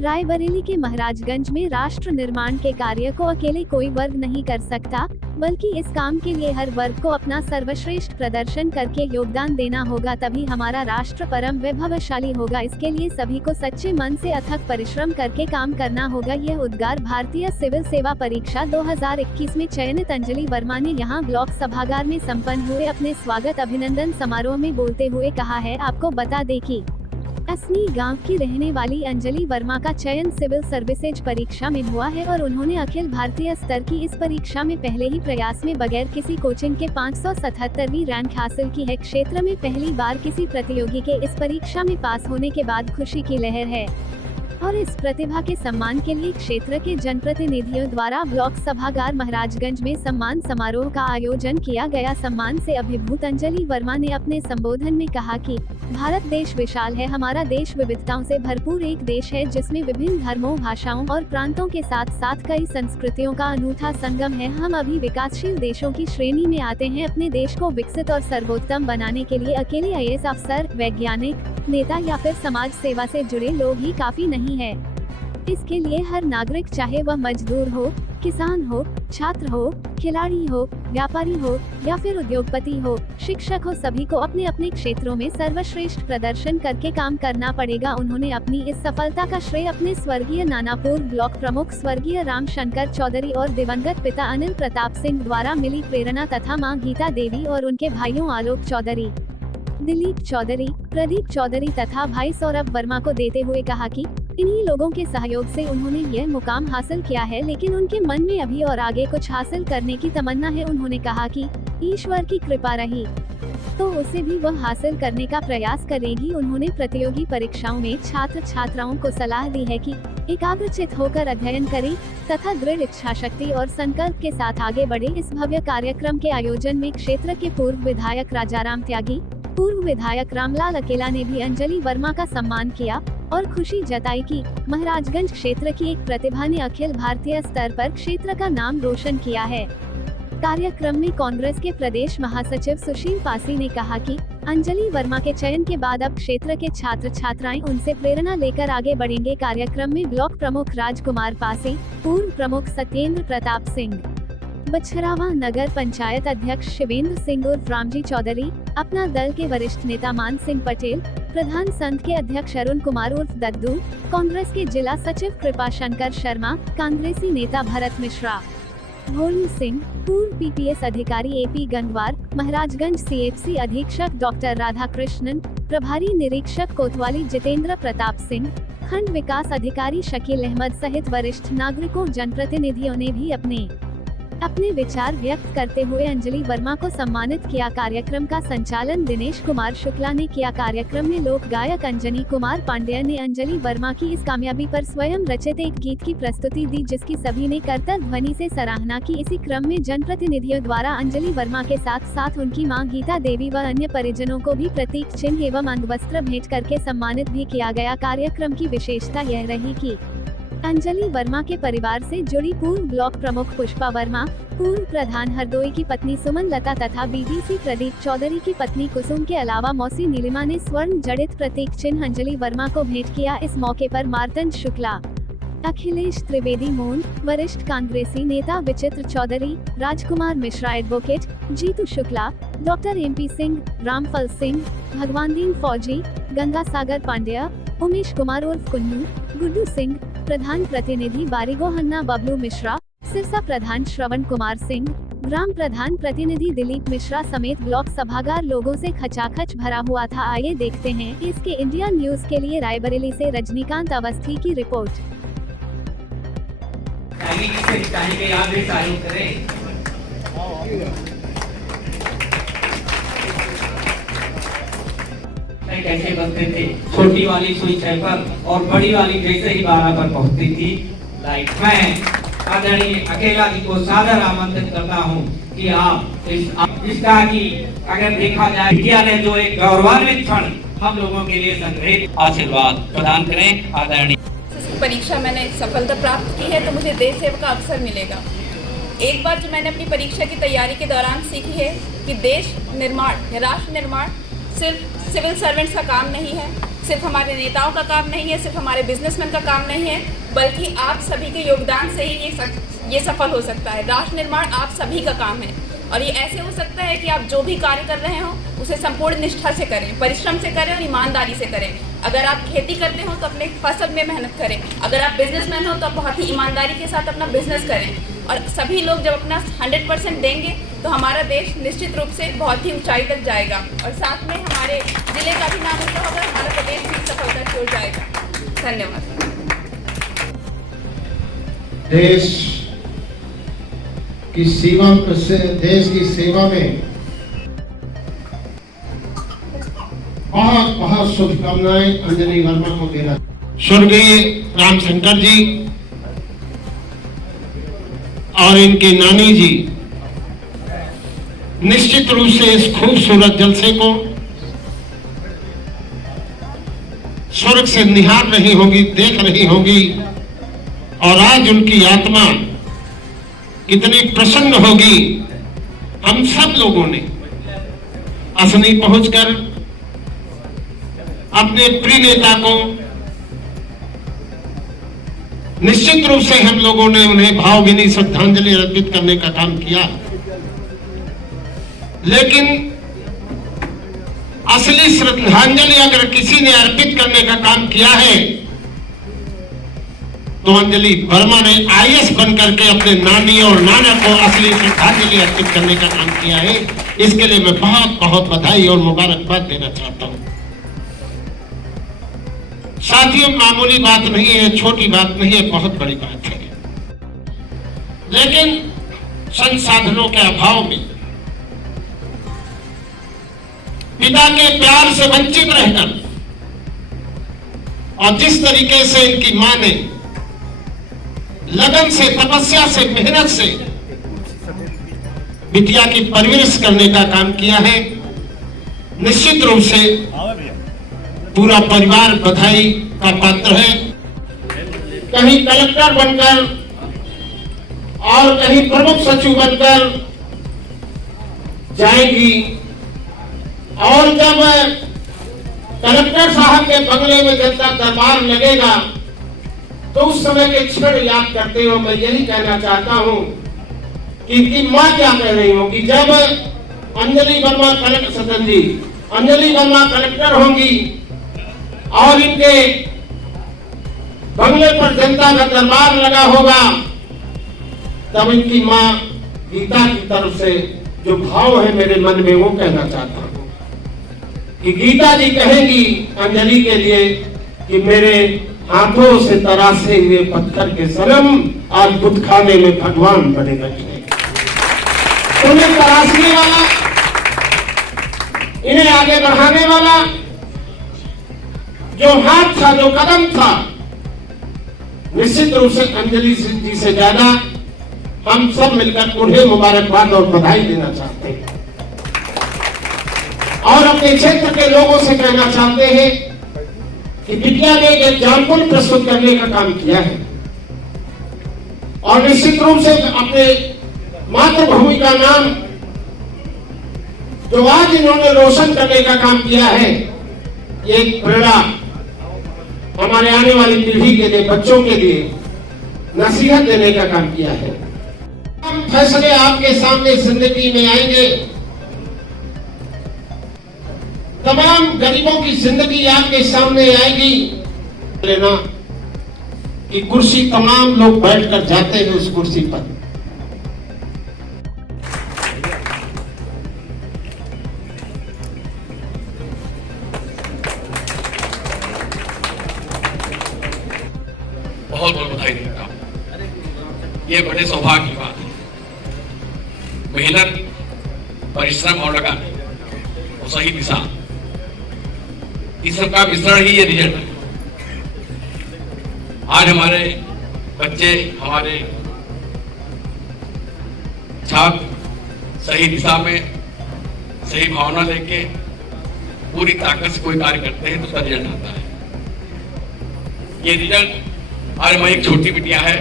रायबरेली के महाराजगंज में राष्ट्र निर्माण के कार्य को अकेले कोई वर्ग नहीं कर सकता, बल्कि इस काम के लिए हर वर्ग को अपना सर्वश्रेष्ठ प्रदर्शन करके योगदान देना होगा, तभी हमारा राष्ट्र परम वैभवशाली होगा। इसके लिए सभी को सच्चे मन से अथक परिश्रम करके काम करना होगा। यह उद्गार भारतीय सिविल सेवा परीक्षा 2021 में चयनित अंजलि वर्मा ने यहां ब्लॉक सभागार में संपन्न हुए अपने स्वागत अभिनंदन समारोह में बोलते हुए कहा है। आपको बता दें कि असनी गांव की रहने वाली अंजलि वर्मा का चयन सिविल सर्विसेज परीक्षा में हुआ है और उन्होंने अखिल भारतीय स्तर की इस परीक्षा में पहले ही प्रयास में बगैर किसी कोचिंग के 577वीं रैंक हासिल की है। क्षेत्र में पहली बार किसी प्रतियोगी के इस परीक्षा में पास होने के बाद खुशी की लहर है और इस प्रतिभा के सम्मान के लिए क्षेत्र के जनप्रतिनिधियों द्वारा ब्लॉक सभागार महाराजगंज में सम्मान समारोह का आयोजन किया गया। सम्मान से अभिभूत अंजलि वर्मा ने अपने संबोधन में कहा कि भारत देश विशाल है, हमारा देश विविधताओं से भरपूर एक देश है जिसमें विभिन्न धर्मों, भाषाओं और प्रांतों के साथ साथ कई संस्कृतियों का अनूठा संगम है। हम अभी विकासशील देशों की श्रेणी में आते हैं। अपने देश को विकसित और सर्वोत्तम बनाने के लिए अकेले आईएएस अफसर, वैज्ञानिक, नेता या फिर समाज सेवा से जुड़े लोग ही काफी नहीं है। इसके लिए हर नागरिक, चाहे वह मजदूर हो, किसान हो, छात्र हो, खिलाड़ी हो, व्यापारी हो या फिर उद्योगपति हो, शिक्षक हो, सभी को अपने अपने क्षेत्रों में सर्वश्रेष्ठ प्रदर्शन करके काम करना पड़ेगा। उन्होंने अपनी इस सफलता का श्रेय अपने स्वर्गीय नानापुर ब्लॉक प्रमुख स्वर्गीय रामशंकर चौधरी और दिवंगत पिता अनिल प्रताप सिंह द्वारा मिली प्रेरणा तथा मां गीता देवी और उनके भाइयों आलोक चौधरी, दिलीप चौधरी, प्रदीप चौधरी तथा भाई सौरभ वर्मा को देते हुए कहा कि इन्हीं लोगों के सहयोग से उन्होंने यह मुकाम हासिल किया है, लेकिन उनके मन में अभी और आगे कुछ हासिल करने की तमन्ना है। उन्होंने कहा कि ईश्वर की कृपा रही तो उसे भी वह हासिल करने का प्रयास करेगी। उन्होंने प्रतियोगी परीक्षाओं में छात्र छात्राओं को सलाह दी है कि एकाग्रचित होकर अध्ययन करें तथा दृढ़ इच्छा शक्ति और संकल्प के साथ आगे बढ़े। इस भव्य कार्यक्रम के आयोजन में क्षेत्र के पूर्व विधायक राजाराम त्यागी, पूर्व विधायक रामलाल अकेला ने भी अंजलि वर्मा का सम्मान किया और खुशी जताई कि महाराजगंज क्षेत्र की एक प्रतिभा ने अखिल भारतीय स्तर पर क्षेत्र का नाम रोशन किया है। कार्यक्रम में कांग्रेस के प्रदेश महासचिव सुशील पासी ने कहा कि अंजलि वर्मा के चयन के बाद अब क्षेत्र के छात्र छात्राएं उनसे प्रेरणा लेकर आगे बढ़ेंगे। कार्यक्रम में ब्लॉक प्रमुख राजकुमार पासी, पूर्व प्रमुख सत्येंद्र प्रताप सिंह, बछरावा नगर पंचायत अध्यक्ष शिवेंद्र सिंह उर्फ रामजी चौधरी, अपना दल के वरिष्ठ नेता मान सिंह पटेल, प्रधान संघ के अध्यक्ष अरुण कुमार उर्फ दद्दू, कांग्रेस के जिला सचिव कृपा शंकर शर्मा, कांग्रेसी नेता भरत मिश्रा, भोलू सिंह, पूर्व पीपीएस अधिकारी एपी गंगवार, महाराजगंज सीएचसी अधीक्षक डॉक्टर राधा कृष्णन, प्रभारी निरीक्षक कोतवाली जितेंद्र प्रताप सिंह, खंड विकास अधिकारी शकील अहमद सहित वरिष्ठ नागरिकों, जनप्रतिनिधियों ने भी अपने विचार व्यक्त करते हुए अंजलि वर्मा को सम्मानित किया। कार्यक्रम का संचालन दिनेश कुमार शुक्ला ने किया। कार्यक्रम में लोक गायक अंजनी कुमार पांड्या ने अंजलि वर्मा की इस कामयाबी पर स्वयं रचित एक गीत की प्रस्तुति दी, जिसकी सभी ने करतल ध्वनि से सराहना की। इसी क्रम में जनप्रतिनिधियों द्वारा अंजलि वर्मा के साथ साथ उनकी मां गीता देवी व अन्य परिजनों को भी प्रतीक चिन्ह एवं अंगवस्त्र भेंट करके सम्मानित भी किया गया। कार्यक्रम की विशेषता यह रही कि अंजलि वर्मा के परिवार से जुड़ी पूर्व ब्लॉक प्रमुख पुष्पा वर्मा, पूर्व प्रधान हरदोई की पत्नी सुमन लता तथा बीडीसी प्रदीप चौधरी की पत्नी कुसुम के अलावा मौसी नीलिमा ने स्वर्ण जड़ित प्रतीक चिन्ह अंजलि वर्मा को भेंट किया। इस मौके पर मार्तंड शुक्ला, अखिलेश त्रिवेदी मोन, वरिष्ठ कांग्रेसी नेता Vichitra Chaudhary, Rajkumar Mishra advocate, Jitu Shukla, doctor MP Singh, Ramphal Singh, Bhagwandeen फौजी, गंगा सागर पांड्या, उमेश कुमार उर्फ कुन्नू, गुड्डू सिंह, प्रधान प्रतिनिधि बारिगो हन्ना बबलू मिश्रा, सिरसा प्रधान श्रवण कुमार सिंह, ग्राम प्रधान प्रतिनिधि दिलीप मिश्रा समेत ब्लॉक सभागार लोगों से खचाखच भरा हुआ था। आइए देखते हैं इसके इंडिया न्यूज के लिए रायबरेली से रजनीकांत अवस्थी की रिपोर्ट। कैसे बनते थे, छोटी वाली सुई 6 पर और बड़ी वाली जैसे ही 12 पर पहुंचती थी लाइट। मैं आदरणीय अकेला जी को सादर आमंत्रित करता हूं कि आप इसका की अगर देखा जाए विद्यालय जो एक गौरवान्वित क्षण हम लोगों के लिए संग्रहित आशीर्वाद प्रदान करें। आदरणीय परीक्षा मैंने सफलता प्राप्त की है तो मुझे देश सेवा का अवसर मिलेगा। एक बात जो मैंने अपनी परीक्षा की तैयारी के दौरान सीखी है कि देश निर्माण, राष्ट्र निर्माण सिर्फ सिविल सर्वेंट्स का काम नहीं है, सिर्फ हमारे नेताओं का काम नहीं है, सिर्फ हमारे बिजनेसमैन का काम नहीं है, बल्कि आप सभी के योगदान से ही ये सफल हो सकता है। राष्ट्र निर्माण आप सभी का काम है और ये ऐसे हो सकता है कि आप जो भी कार्य कर रहे हो उसे संपूर्ण निष्ठा से करें, परिश्रम से करें और ईमानदारी से करें। अगर आप खेती करते हो तो अपने फसल में मेहनत करें, अगर आप बिजनेसमैन हो तो आप बहुत ही ईमानदारी के साथ अपना बिजनेस करें और सभी लोग जब अपना 100% देंगे तो हमारा देश निश्चित रूप से बहुत ही ऊंचाई तक जाएगा और साथ में हमारे जिले का भी नाम ऊंचा होगा, हमारा प्रदेश भी सफलता की ओर जाएगा। धन्यवाद। देश की सेवा में बहुत बहुत शुभकामनाएं अंजलि वर्मा को देना। स्वर्गीय रामशंकर जी और इनके नानी जी निश्चित रूप से इस खूबसूरत जलसे को स्वर्ग से निहार रही होगी, देख रही होगी और आज उनकी आत्मा कितनी प्रसन्न होगी। हम सब लोगों ने असनी पहुंचकर अपने प्रिय नेता को निश्चित रूप से हम लोगों ने उन्हें भावभीनी श्रद्धांजलि अर्पित करने का काम किया, लेकिन असली श्रद्धांजलि अगर किसी ने अर्पित करने का काम किया है तो अंजलि वर्मा ने आईएएस बनकर के अपने नानी और नाना को असली श्रद्धांजलि अर्पित करने का काम किया है। इसके लिए मैं बहुत बहुत बधाई और मुबारकबाद देना चाहता हूं। साथियों, मामूली बात नहीं है, छोटी बात नहीं है, बहुत बड़ी बात है। लेकिन संसाधनों के अभाव में पिता के प्यार से वंचित रहकर और जिस तरीके से इनकी मां ने लगन से, तपस्या से, मेहनत से बिटिया की परवरिश करने का काम किया है, निश्चित रूप से पूरा परिवार बधाई का पात्र है। कहीं कलेक्टर बनकर और कहीं प्रमुख सचिव बनकर जाएंगी और जब कलेक्टर साहब के बंगले में जनता दरबार लगेगा तो उस समय के क्षण याद करते हुए मैं यही कहना चाहता हूं कि इनकी मां क्या कह रही होगी जब अंजलि वर्मा कलेक्टर होंगी और इनके बंगले पर जनता का दरबार लगा होगा, तब इनकी मां गीता की तरफ से जो भाव है मेरे मन में वो कहना चाहता हूं कि गीता जी कहेंगी अंजलि के लिए कि मेरे हाथों से तरासे हुए पत्थर के सनम आज बुत खाने में भगवान बने बैठे। उन्हें तराशने वाला, इन्हें आगे बढ़ाने वाला जो हाथ था, जो कदम था, निश्चित रूप से अंजलि जी से ज्यादा हम सब मिलकर उन्हें मुबारकबाद और बधाई देना चाहते हैं और अपने क्षेत्र के लोगों से कहना चाहते हैं कि बिटिया ने एक एग्जाम्पल प्रस्तुत करने का काम किया है और निश्चित रूप से अपने मातृभूमि का नाम जो आज इन्होंने रोशन करने का काम किया है, ये एक प्रेरणा हमारे आने वाली पीढ़ी के लिए, बच्चों के लिए नसीहत देने का काम किया है। हम फैसले आपके सामने जिंदगी में आएंगे, तमाम गरीबों की जिंदगी आपके सामने आएगी। लेना कि कुर्सी तमाम लोग बैठकर जाते हैं उस कुर्सी पर, बहुत बहुत बधाई देता हूं। ये बड़े सौभाग्य की बात है। मेहनत, परिश्रम और लगन और सही दिशा, इस सब का मिश्रण ही ये रिजल्ट है। आज हमारे बच्चे, हमारे छात्र सही दिशा में, सही भावना लेके पूरी ताकत से कोई कार्य करते हैं तो उसका रिजल्ट आता है। ये रिजल्ट, आज मैं एक छोटी बिटिया है,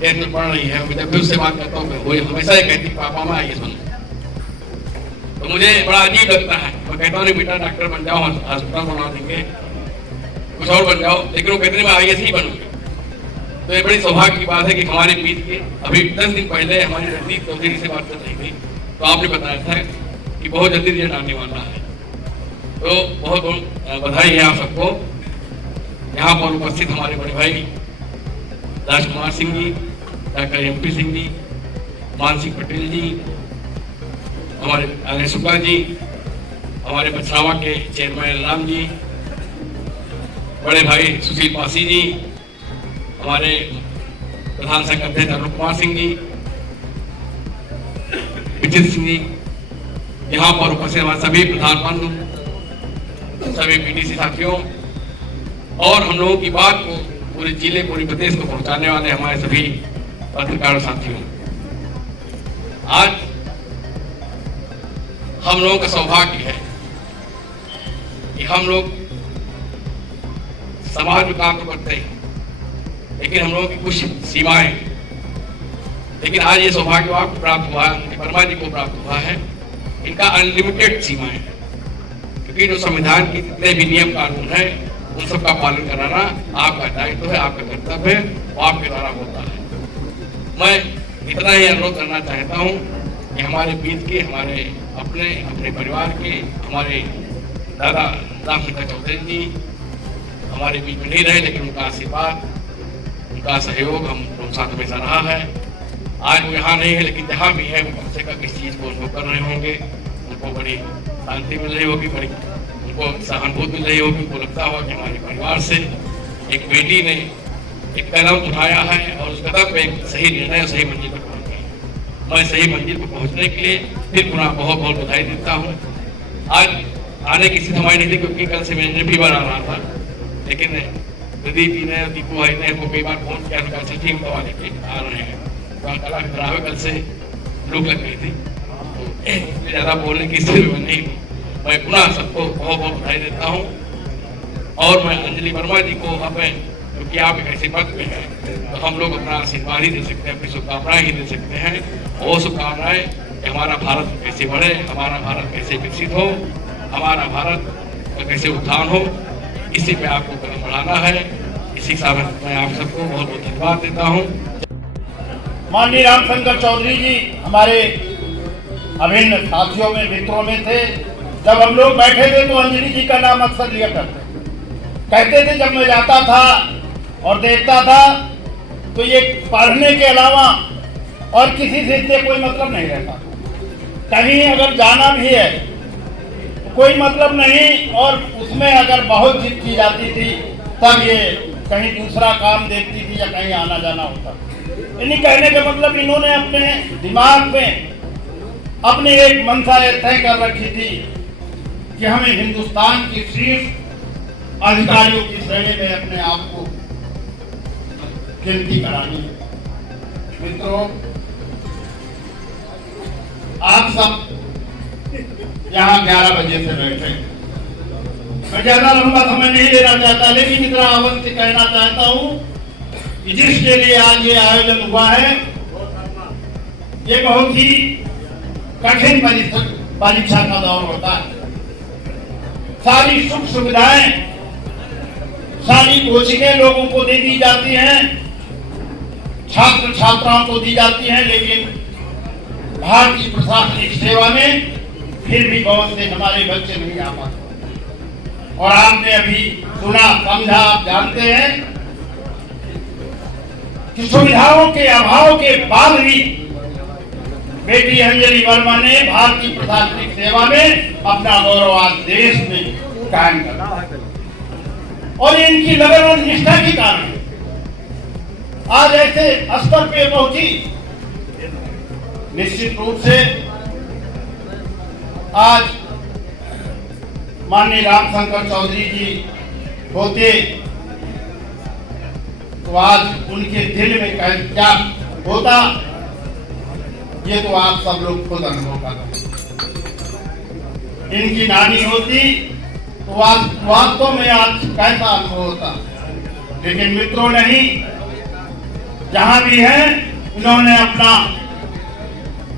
8th में पढ़ रही है, मैं जब भी उससे बात करता हूँ वो हमेशा ये कहती पापा मैं आईएएस बनूं। तो मुझे बड़ा अजीब लगता है। मैं कहता हूँ बेटा डॉक्टर बन जाओ, अस्पताल बना देंगे, कुछ और बन जाओ, लेकिन वो कहते हैं मैं IAS ही बनूंगी। तो ये बड़ी सौभाग्य की बात है कि हमारे बीच के अभी 10 दिन पहले हमारी रजनीश चौधरी से बात कर रही थी, तो आपने बताया था कि बहुत जल्दी रिजल्ट आने वाला है। तो बहुत बहुत बधाई है आप सबको। यहाँ पर उपस्थित हमारे बड़े भाई राजकुमार सिंह जी, डॉक्टर MP सिंह जी, मान सिंह पटेल जी, हमारे अजय शुक्ला जी, हमारे बछरावा के चेयरमैन राम जी, बड़े भाई सुशील पासी जी, हमारे प्रधान संघ अध्यक्ष अरुण कुमार सिंह जी, विजित सिंह जी, यहाँ पर उपस्थित हमारे सभी प्रधान बंधु, सभी PDC साथियों और हम लोगों की बात को पूरे जिले पूरे प्रदेश को पहुंचाने वाले हमारे सभी पत्रकार साथियों, आज हम लोगों का सौभाग्य है कि हम लोग समाज में काम तो करते हैं, लेकिन हम लोगों की कुछ सीमाएं, लेकिन आज ये सौभाग्य आपको प्राप्त हुआ है, वर्मा जी को प्राप्त हुआ है, इनका अनलिमिटेड सीमाएं, क्योंकि जो संविधान के जितने भी नियम कानून है उन सबका पालन कराना आपका दायित्व है, आपका कर्तव्य है, वो आपके द्वारा होता है। मैं इतना ही अनुरोध करना चाहता हूँ कि हमारे बीच के, हमारे अपने परिवार के, हमारे दादा रामशंकर चौधरी जी हमारे बीच में नहीं रहे, लेकिन उनका आशीर्वाद, उनका सहयोग हम लोग साथ हमेशा रहा है। आज वो यहाँ नहीं है, लेकिन जहाँ भी है वो कम से कम इस चीज़ को उनको कर रहे होंगे, उनको बड़ी शांति मिल रही होगी, बड़ी उनको सहानुभूति मिल रही होगी। उनको लगता होगा कि हमारे परिवार से एक बेटी ने एक कदम उठाया है और उस कदम पे एक सही निर्णय और सही मंजिल पर पहुँच गई। मैं सही मंजिल पर पहुँचने के लिए फिर पुनः बहुत बहुत बधाई देता हूँ। आज आने की स्थिति हमारी नहीं थी, क्योंकि कल से मेरे फीवर आ रहा था, लेकिन प्रदीप जी ने, दीपू भाई ने हमको कई बार फोन किया, तो कल ठीक दवा लेके आ रहे हैं। तो कला खराब कल से लूक लग गई थी, तो ज़्यादा बोलने की स्थिति में नहीं थी। मैं पुनः सबको बहुत बहुत बधाई देता हूँ और मैं अंजलि वर्मा जी को, अब क्योंकि आप एक ऐसे पद पे हैं, तो हम लोग अपना आशीर्वाद ही दे सकते हैं, अपनी शुभकामनाएं ही दे सकते हैं। वो शुभकामनाएं कि हमारा भारत कैसे बढ़े, हमारा भारत कैसे विकसित हो, हमारा भारत का कैसे उत्थान हो, इसी पे आपको कदम बढ़ाना है। इसी साथ मैं आप सबको बहुत बहुत धन्यवाद देता हूँ। माननीय रामशंकर चौधरी जी हमारे अभिन्न साथियों में, मित्रों में थे। जब हम लोग बैठे थे तो अंजलि जी का नाम अक्सर लिया करते, कहते थे जब मैं जाता था और देखता था तो ये पढ़ने के अलावा और किसी से इससे कोई मतलब नहीं रहता। कहीं अगर जाना भी है कोई मतलब नहीं, और उसमें अगर बहुत जिद की जाती थी तब ये कहीं दूसरा काम देखती थी या कहीं आना जाना होता। इन्हीं कहने का मतलब इन्होंने अपने दिमाग में अपनी एक मंशा तय कर रखी थी कि हमें हिंदुस्तान की शीर्ष अधिकारियों की श्रेणी में अपने आप को गिनती करानी है। मित्रों, आप सब यहाँ 11 बजे से बैठे, मैं ज्यादा लंबा समय नहीं लेना चाहता, लेकिन इतना अवश्य कहना चाहता हूँ कि जिसके लिए आज ये आयोजन हुआ है, ये बहुत ही कठिन परीक्षा का दौर होता है। सारी सुख सुविधाएं, सारी कोचिंगें लोगों को दे दी जाती हैं, छात्र छात्राओं को दी जाती हैं, लेकिन भारतीय प्रशासनिक सेवा में फिर भी बहुत से हमारे बच्चे नहीं आ पाते। और आपने अभी सुना, समझा, आप जानते हैं कि सुविधाओं के अभाव के बाद भी बेटी अंजलि वर्मा ने भारतीय प्रशासनिक सेवा में अपना गौरव आज देश में कायम कर, और इनकी लगन और निष्ठा के कारण आज ऐसे स्तर पे पहुंची। निश्चित रूप से आज माननीय रामशंकर चौधरी जी होते तो आज उनके दिल में क्या होता, ये तो आप सब लोग खुद अनुभव कर। इनकी नानी होती तो वास्तव में आज कैसा अनुभव होता। लेकिन मित्रों नहीं, जहां भी है उन्होंने अपना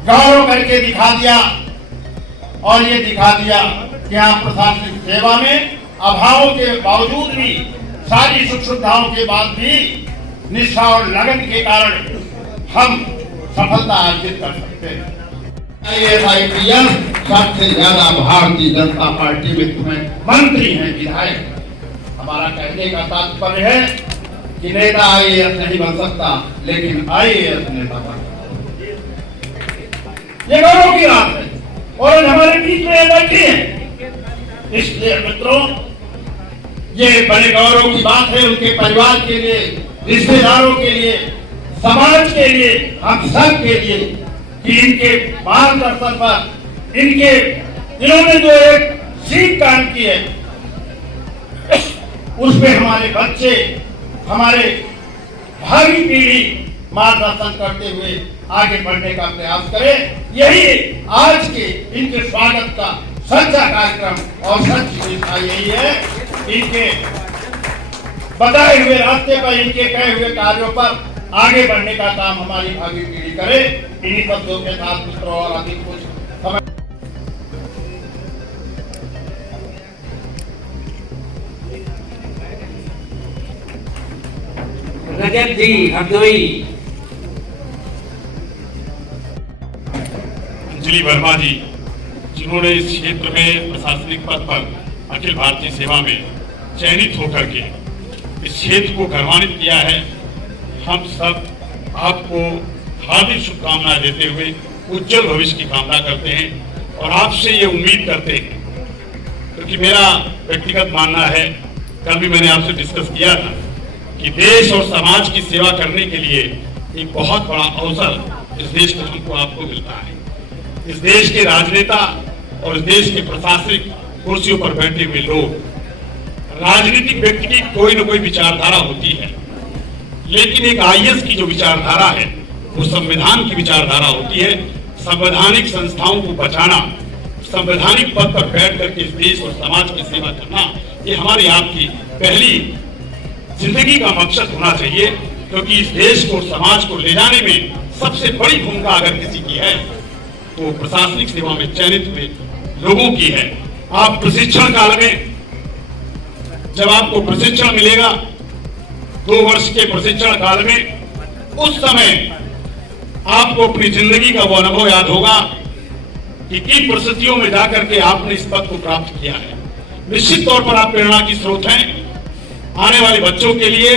गौरव करके दिखा दिया और ये दिखा दिया कि आप प्रशासनिक सेवा में अभावों के बावजूद भी, सारी सुख सुविधाओं के बाद भी निष्ठा और लगन के कारण हम सफलता अर्जित कर सकते हैं। IAS सबसे ज्यादा भारतीय जनता पार्टी में तुम्हें मंत्री हैं, विधायक। हमारा कहने का तात्पर्य है कि नेता IAS नहीं बन सकता, लेकिन IAS नेता बन सकता। ये गौरव की बात है और आज हमारे बीच में बैठे हैं। इसलिए मित्रों, ये बड़े गौरव की बात है उनके परिवार के लिए, रिश्तेदारों के लिए, समाज के लिए, हम सब के लिए, कि इनके मार्गदर्शन पर, इनके इन्होंने जो एक सीख काम की है, उसमें हमारे बच्चे, हमारे भावी पीढ़ी मार्गदर्शन करते हुए आगे बढ़ने का प्रयास करें। यही आज के इनके स्वागत का सच्चा कार्यक्रम और सच्ची दिशा यही है। इनके बताए हुए रास्ते पर, इनके कहे हुए कार्यों पर आगे बढ़ने का काम हमारी भावी पीढ़ी करे। इन्हीं शब्दों के साथ मित्रों और अधिक कुछ समय रजत जी हरदोई। अंजलि वर्मा जी, जिन्होंने इस क्षेत्र में प्रशासनिक पद पर अखिल भारतीय सेवा में चयनित होकर के इस क्षेत्र को गौरवान्वित किया है। हम सब आपको हार्दिक शुभकामनाएं देते हुए उज्जवल भविष्य की कामना करते हैं और आपसे ये उम्मीद करते हैं, क्योंकि मेरा व्यक्तिगत मानना है, कल भी मैंने आपसे डिस्कस किया था कि देश और समाज की सेवा करने के लिए एक बहुत बड़ा अवसर इस देश में हमको आपको मिलता है। इस देश के राजनेता और इस देश के प्रशासनिक कुर्सियों पर बैठे हुए लोग, राजनीतिक व्यक्ति की कोई न कोई विचारधारा होती है, लेकिन एक IAS की जो विचारधारा है वो संविधान की विचारधारा होती है। संवैधानिक संस्थाओं को बचाना, संवैधानिक पद पर बैठ करके इस देश और समाज की सेवा करना, ये हमारी आपकी पहली जिंदगी का मकसद होना चाहिए, क्योंकि इस देश को, समाज को ले जाने में सबसे बड़ी भूमिका अगर किसी की है तो प्रशासनिक सेवा में चयनित हुए लोगों की है। आप प्रशिक्षण काल में, जब आपको प्रशिक्षण मिलेगा 2 वर्ष के प्रशिक्षण काल में, उस समय आपको अपनी जिंदगी का वो अनुभव याद होगा कि किन परिस्थितियों में जाकर के आपने इस पद को प्राप्त किया है। निश्चित तौर पर आप प्रेरणा की स्रोत हैं आने वाले बच्चों के लिए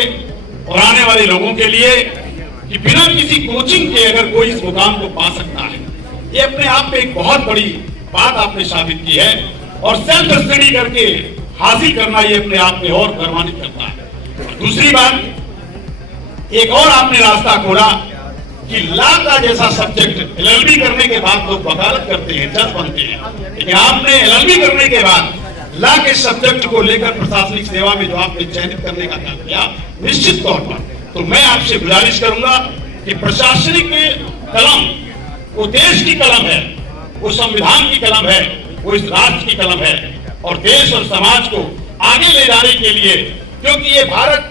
और आने वाले लोगों के लिए, कि बिना किसी कोचिंग के अगर कोई इस मुकाम को पा सकता है, ये अपने आप में एक बहुत बड़ी बात आपने साबित की है। और सेल्फ स्टडी करके हासिल करना ये अपने आप में और गौरवान्वित करता है। दूसरी बात, एक और आपने रास्ता खोला कि लॉ का जैसा सब्जेक्ट LLB करने के बाद लोग वकालत करते हैं, जज बनते हैं, लेकिन आपने LLB करने के बाद लॉ के सब्जेक्ट को लेकर प्रशासनिक सेवा में जो आपने चयनित करने का काम किया, निश्चित तौर पर तो मैं आपसे गुजारिश करूंगा कि प्रशासनिक कलम वो देश की कलम है, वो संविधान की कलम है, वो इस राष्ट्र की कलम है, और देश और समाज को आगे ले जाने के लिए, क्योंकि ये भारत,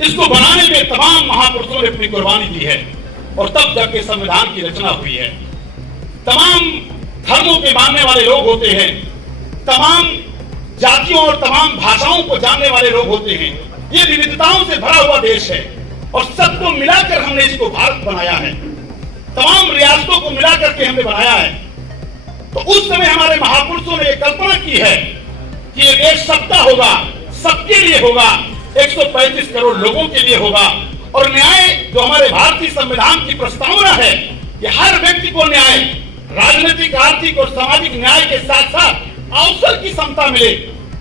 इसको बनाने में तमाम महापुरुषों ने अपनी कुर्बानी दी है और तब जाके संविधान की रचना हुई है। तमाम धर्मों के मानने वाले लोग होते हैं, तमाम जातियों और तमाम भाषाओं को जानने वाले लोग होते हैं। ये विविधताओं से भरा हुआ देश है और सबको मिलाकर हमने इसको भारत बनाया है, तमाम रियासतों को मिलाकर के हमने बनाया है। तो उस समय हमारे महापुरुषों ने कल्पना की है कि ये देश सबका होगा, सबके लिए होगा, 135 करोड़ लोगों के लिए होगा, और न्याय जो हमारे भारतीय संविधान की प्रस्तावना है कि हर व्यक्ति को न्याय, राजनीतिक, आर्थिक और सामाजिक न्याय के साथ साथ अवसर की समता मिले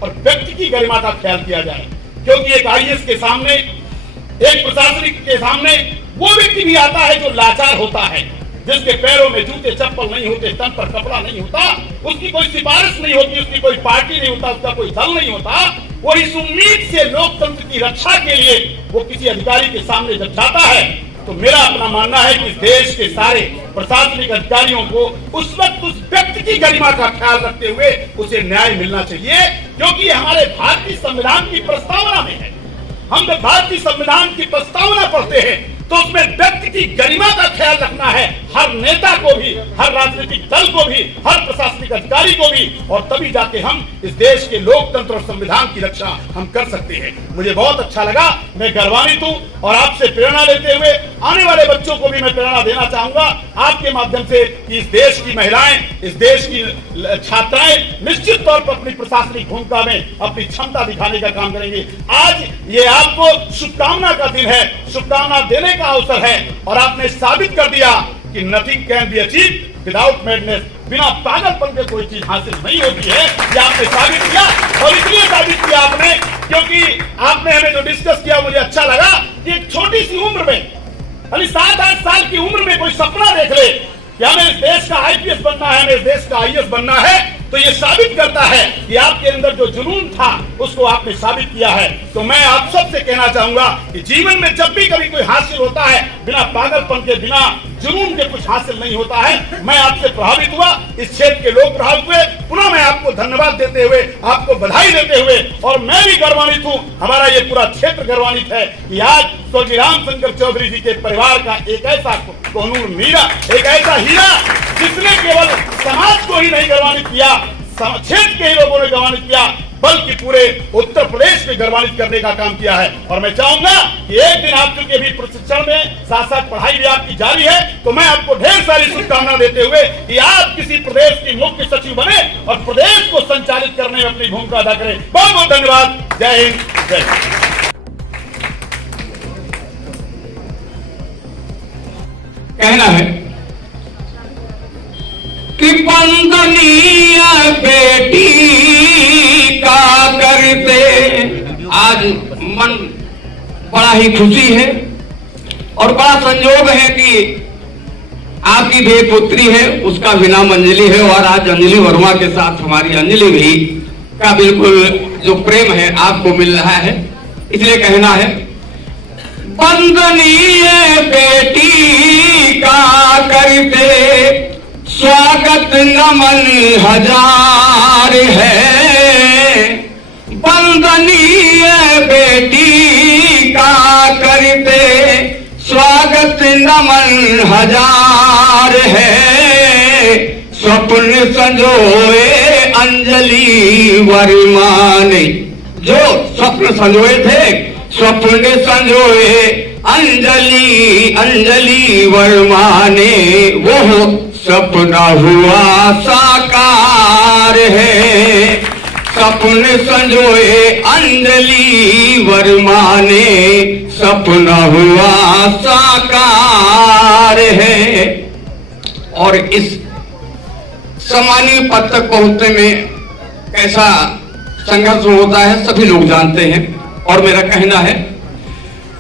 और व्यक्ति की गरिमा का ख्याल किया जाए। क्योंकि एक IAS के सामने, एक प्रशासनिक के सामने वो व्यक्ति भी आता है जो लाचार होता है, जिसके पैरों में जूते चप्पल नहीं होते, तन पर कपड़ा नहीं होता, उसकी कोई सिफारिश नहीं होती, उसकी कोई पार्टी नहीं होता, उसका कोई दल नहीं होता। वो इस उम्मीद से लोकतंत्र की रक्षा के लिए वो किसी अधिकारी के सामने जब जाता है, तो मेरा अपना मानना है कि देश के सारे प्रशासनिक अधिकारियों को उस वक्त उस व्यक्ति की गरिमा का ख्याल रखते हुए उसे न्याय मिलना चाहिए, क्योंकि हमारे भारतीय संविधान की प्रस्तावना में है। हम जब भारतीय संविधान की प्रस्तावना पढ़ते हैं तो उसमें व्यक्ति की गरिमा का ख्याल रखना है, हर नेता को भी, हर राजनीतिक दल को भी, हर प्रशासनिक अधिकारी को भी, और तभी जाके हम इस देश के लोकतंत्र और संविधान की रक्षा हम कर सकते हैं। मुझे बहुत अच्छा लगा, मैं गर्वान्वित हूँ और आपसे प्रेरणा लेते हुए आने वाले बच्चों को भी मैं प्रेरणा देना चाहूंगा आपके माध्यम से कि इस देश की महिलाएं, इस देश की छात्राएं निश्चित तौर पर अपनी प्रशासनिक भूमिका में अपनी क्षमता दिखाने का काम करेंगे। आज ये आपको शुभकामना का दिन है, शुभकामना देने का अवसर है, और आपने साबित कर दिया कि nothing can be achieved without madness. बिना पागलपन के कोई चीज हासिल नहीं होती है, ये आपने साबित किया। और इसलिए साबित किया आपने क्योंकि आपने हमें जो डिस्कस किया मुझे अच्छा लगा कि एक छोटी सी उम्र में, यानी 7-8 साल की उम्र में कोई सपना देख ले कि हमें इस देश का आईपीएस बनना है, हमें इस देश का आईएएस बनना है, तो ये साबित करता है कि आपके अंदर जो जुनून था उसको आपने साबित किया है। तो मैं आप सबसे कहना चाहूंगा कि जीवन में जब भी कभी कोई हासिल होता है, बिना पागलपन के, बिना जुनून के कुछ हासिल नहीं होता है। मैं आपसे प्रभावित हुआ, इस क्षेत्र के लोग प्रभावित हुए। पुनः मैं आपको धन्यवाद देते हुए, आपको बधाई देते हुए, और मैं भी गर्वान्वित हूँ, हमारा ये पूरा क्षेत्र गर्वान्वित है कि आज स्वर्गीय रामशंकर चौधरी जी के परिवार का एक ऐसा कोहिनूर हीरा, एक ऐसा हीरा जिसने केवल समाज को ही नहीं गर्वान्वित किया, क्षेत्र के ही लोगों ने गर्वान्वित किया, बल्कि पूरे उत्तर प्रदेश में गर्वान्वित करने का काम किया है। और मैं चाहूंगा कि एक दिन आप चूंकि भी प्रशिक्षण में साथ साथ पढ़ाई भी आपकी जारी है, तो मैं आपको ढेर सारी शुभकामना देते हुए कि आप किसी प्रदेश की मुख्य सचिव बने और प्रदेश को संचालित करने में अपनी भूमिका अदा करें। बहुत बहुत धन्यवाद। जय हिंद, जय हिंद। कहना है कि वंदनीय बेटी का करते, आज मन बड़ा ही खुशी है और बड़ा संयोग है कि आपकी भी एक पुत्री है, उसका भी नाम अंजलि है, और आज अंजलि वर्मा के साथ हमारी अंजलि भी का बिल्कुल जो प्रेम है आपको मिल रहा है। इसलिए कहना है वंदनीय बेटी का करते स्वागत नमन हजार है, वंदनीय बेटी का करते स्वागत नमन हजार है, स्वप्न संजोए अंजलि वर्मा ने, जो स्वप्न संजोए थे, स्वप्न संजोए अंजलि वर्मा ने, वो सपना हुआ साकार है, सपने संजोए अंजलि वर्मा ने, सपना हुआ साकार है। और इस सम्मानीय पद तक पहुंचने में कैसा संघर्ष होता है सभी लोग जानते हैं, और मेरा कहना है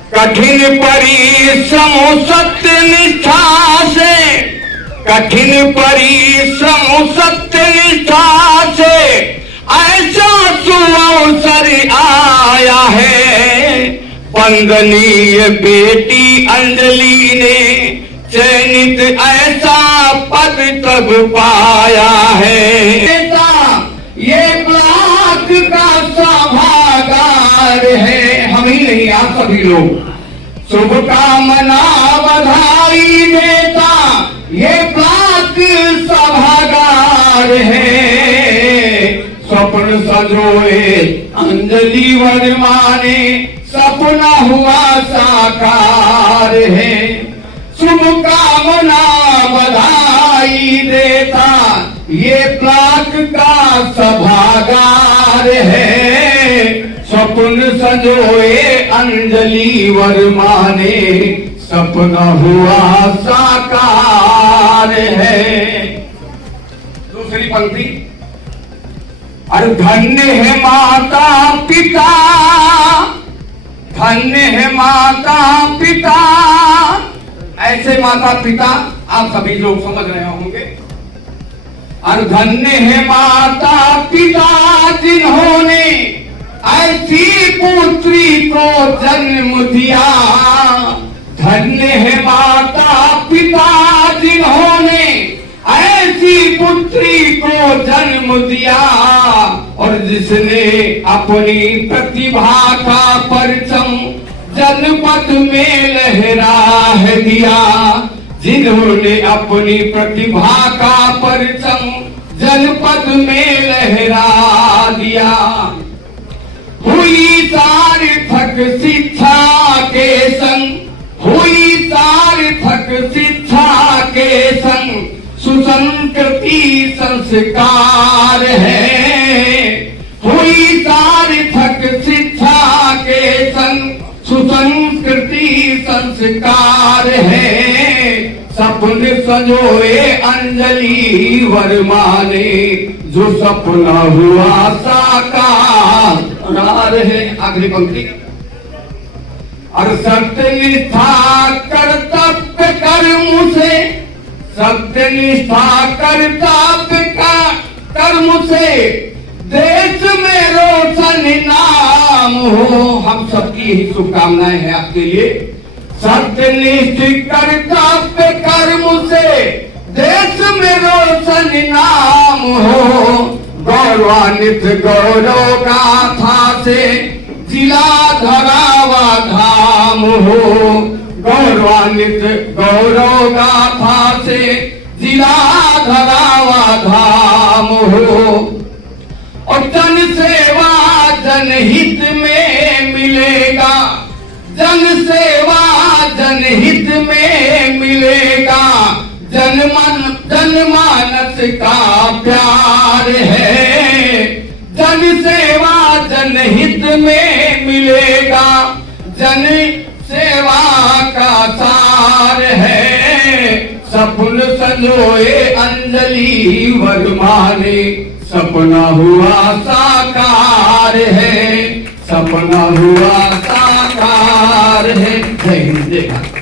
कठिन परिश्रम सत्य निष्ठा से, कठिन परिश्रम सत्य निष्ठा से ऐसा सुअवसर आया है, वंदनीय बेटी अंजलि ने चयनित ऐसा पद तब पाया है। ये ब्लॉक का सभागार है, हम ही नहीं आप सभी लोग, शुभकामना बधाई देता ये ब्लॉक सभागार है, स्वप्न संजोए अंजलि वर्मा ने, सपना हुआ साकार है, शुभकामना बधाई देता ये ब्लॉक का सभागार है, स्वप्न संजोए अंजलि वर्मा ने, सपना हुआ साकार है। दूसरी पंक्ति, अरे धन्य है माता पिता, धन्य है माता पिता, ऐसे माता पिता आप सभी लोग समझ रहे होंगे। और धन्य है माता पिता जिन्होंने ऐसी पुत्री को जन्म दिया, धन्य है माता पिता जिन्होंने ऐसी पुत्री को जन्म दिया, और जिसने अपनी प्रतिभा का परचम जनपद में लहरा है दिया, जिन्होंने अपनी प्रतिभा का परचम जनपद में लहरा दिया। हुई सार्थक शिक्षा के संग, हुई सार्थक शिक्षा के संग सुसंस्कृति संस्कार है। हुई सार्थक शिक्षा के संग सुसंस्कृति संस्कार है। सपने संजोए अंजलि वर्मा ने, जो सपना हुआ साकार है। आखिरी पंक्ति। और सत्यनिष्ठा कर्तव्य कर्म से, सत्यनिष्ठा कर्तव्य का कर्म से देश में रोशन नाम हो। हम सबकी यही शुभकामनाएं हैं आपके लिए। सत्यनिष्ठ कर्तव्य कर्म से देश में रोशन नाम हो। गौरवान्वित गौरव गाथा से जिला धरावा धाम हो। गौरवान्वित गौरव गाथा से जिला धरावा धाम हो। और जन सेवा जनहित में मिलेगा, जन सेवा जनहित में मिलेगा। जनमानस का प्यार है। जन सेवा जनहित में मिलेगा, जन सेवा का सार है। सपन संजोए अंजलि वर्मा ने, सपना हुआ साकार है। सपना हुआ साकार है। जय हिंद जय भारत।